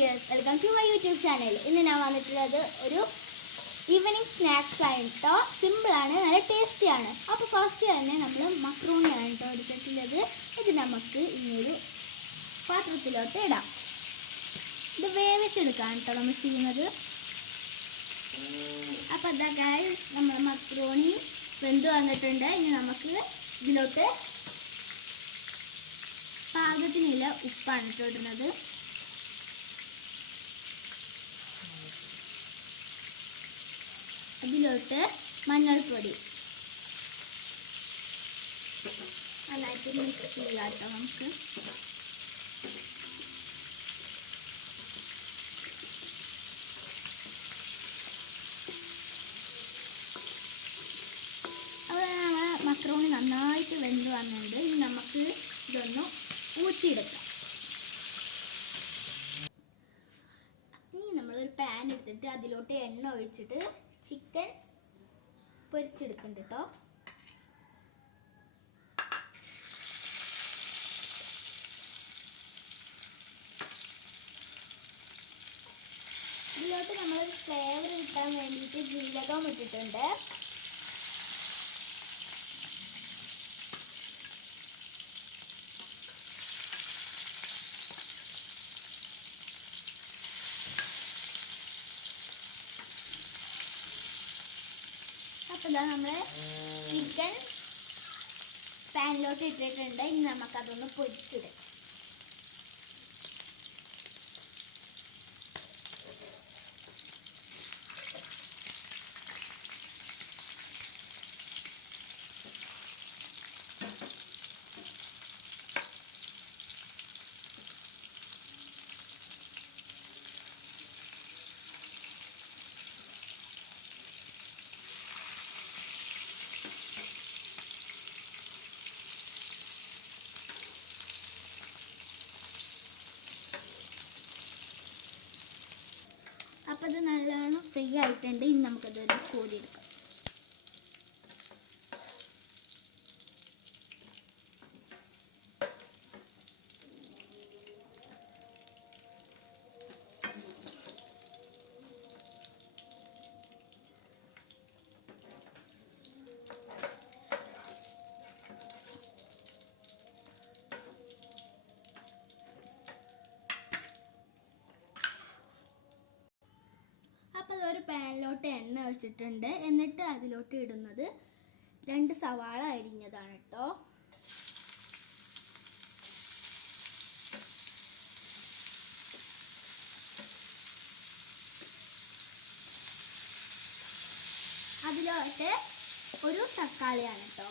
viewers, welcome to my YouTube channel. ഇന്ന് ഞാൻ വന്നിട്ടുള്ളത് ഒരു ഈവനിങ് സ്നാക്സ് ആയിട്ടോ. സിമ്പിൾ ആണ്, നല്ല ടേസ്റ്റി ആണ്. അപ്പോൾ ഫസ്റ്റ് തന്നെ നമ്മൾ മക്രോണി ആണ് കേട്ടോ എടുത്തിട്ടുള്ളത്. ഇത് നമുക്ക് ഇന്നൊരു പാത്രത്തിലോട്ട് ഇടാം. ഇത് വേവിച്ചെടുക്കാം കേട്ടോ നമ്മൾ ചെയ്യുന്നത്. അപ്പോൾ അതാ ഗൈസ്, നമ്മൾ മക്രോണി വെന്ത് വന്നിട്ടുണ്ട്. ഇനി നമുക്ക് ഇതിലോട്ട് പാകത്തിനുള്ള ഉപ്പാണ് കേട്ടോ ഇടുന്നത്. അതിലോട്ട് മഞ്ഞൾപ്പൊടി നന്നായിട്ട് മിക്സ് ചെയ്യാം കേട്ടോ നമുക്ക്. അപ്പോൾ നമ്മളെ മക്രോണി നന്നായിട്ട് വെന്ത് വന്നിട്ടുണ്ട്. ഇനി നമുക്ക് ഇതൊന്ന് ഊറ്റിയെടുക്കാം. ഇനി നമ്മളൊരു പാൻ എടുത്തിട്ട് അതിലോട്ട് എണ്ണ ഒഴിച്ചിട്ട് ചിക്കൻ പൊരിച്ചെടുക്കുന്നുണ്ട് കേട്ടോ. ഇതിലോട്ട് നമ്മൾ ഫ്ലേവർ കിട്ടാൻ വേണ്ടിയിട്ട് ജീരകം ഇട്ടിട്ടുണ്ട്. അപ്പോൾ ഇതാ നമ്മൾ ചിക്കൻ പാനിലോട്ട് ഇട്ടിട്ടുണ്ട്. ഇനി നമുക്കതൊന്ന് പൊരിച്ചിടാം. അപ്പോൾ ഇത് നല്ലോണം ഫ്രീ ആയിട്ടുണ്ട്. ഇനി നമുക്കതൊരു കോരിയെടുക്കാം. ഒരു പാനിലോട്ട് എണ്ണ ഒഴിച്ചിട്ടുണ്ട്. എന്നിട്ട് അതിലോട്ട് ഇടുന്നത് 2 സവാള അരിഞ്ഞതാണ് കേട്ടോ. അതിലോട്ട് ഒരു തക്കാളിയാണ് കേട്ടോ.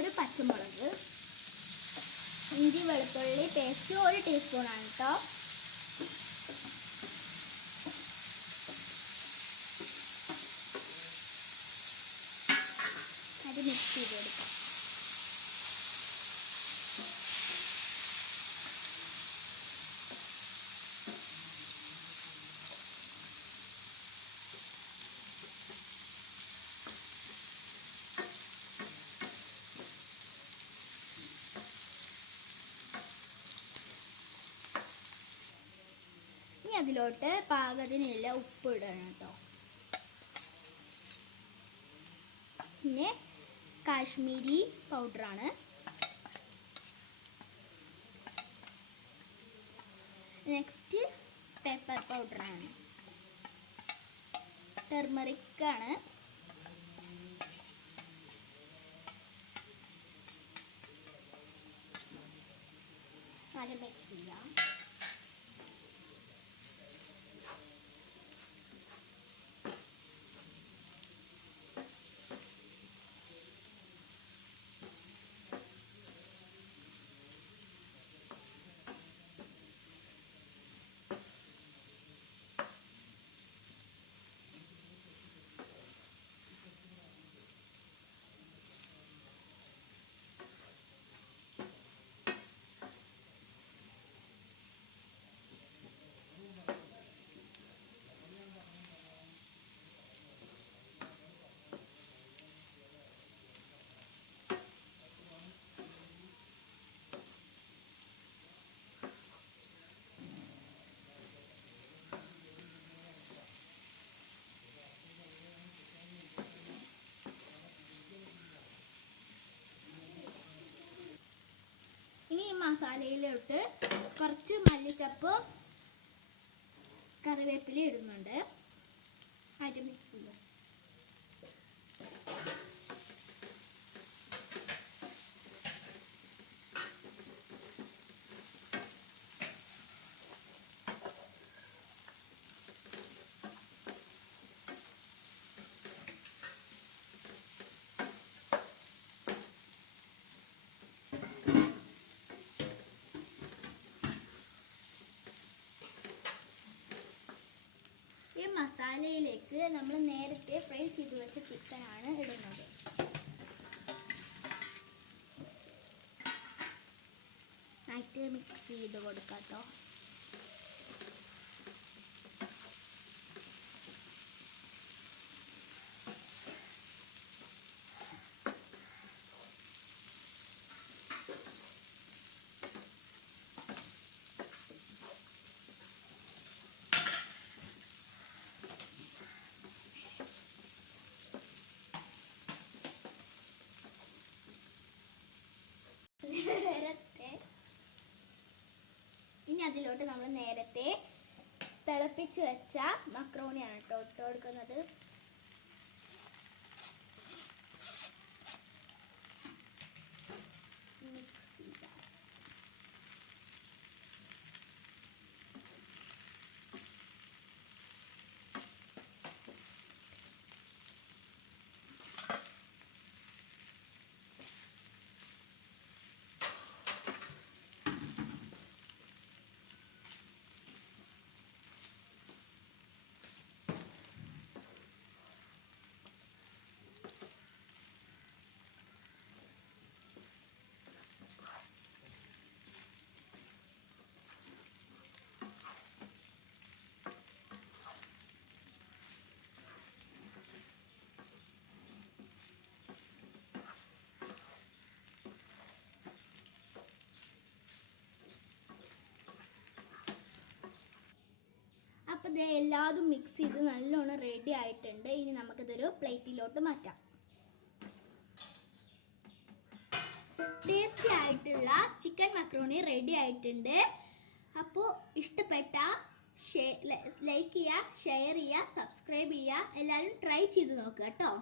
ഒരു പച്ചമുളക്, ഇഞ്ചി വെളുത്തുള്ളി പേസ്റ്റ് 1 ടീസ്പൂണാണ് കേട്ടോ. അത് മിക്സ് ചെയ്ത് കൊടുക്കാം. അതിലോട്ട് പാകത്തിനുള്ള ഉപ്പ് ഇടണം കേട്ടോ. പിന്നെ കാശ്മീരി പൗഡറാണ്. നെക്സ്റ്റ് പെപ്പർ പൗഡറാണ്. ടെർമറിക്കാണ്. നല്ല മിക്സ് ചെയ്യാം. മസാലയിലോട്ട് കുറച്ച് മല്ലിച്ചപ്പ് കറിവേപ്പില ഇടുന്നുണ്ട്. ആയിട്ട് മിക്സ് ചെയ്യാം. ഈ മസാലയിലേക്ക് നമ്മൾ നേരത്തെ ഫ്രൈ ചെയ്ത് വെച്ച ചിക്കനാണ് ഇടുന്നത്. നന്നായിട്ട് മിക്സ് ചെയ്ത് കൊടുക്കാം കേട്ടോ. ഇനി അതിലോട്ട് നമ്മൾ നേരത്തെ തിളപ്പിച്ച് വെച്ച മക്രോണിയാണ് കേട്ടോ ഇട്ട് കൊടുക്കുന്നത്. മിക്സ് ചെയ്യുക. അപ്പോൾ ഇത് എല്ലാതും മിക്സ് ചെയ്ത് നല്ലോണം റെഡി ആയിട്ടുണ്ട്. ഇനി നമുക്കിതൊരു പ്ലേറ്റിലോട്ട് മാറ്റാം. ടേസ്റ്റി ആയിട്ടുള്ള ചിക്കൻ മക്രോണി റെഡി ആയിട്ടുണ്ട്. അപ്പോൾ ഇഷ്ടപ്പെട്ട ലൈക്ക് ചെയ്യുക, ഷെയർ ചെയ്യുക, സബ്സ്ക്രൈബ് ചെയ്യുക. എല്ലാവരും ട്രൈ ചെയ്ത് നോക്കുക കേട്ടോ.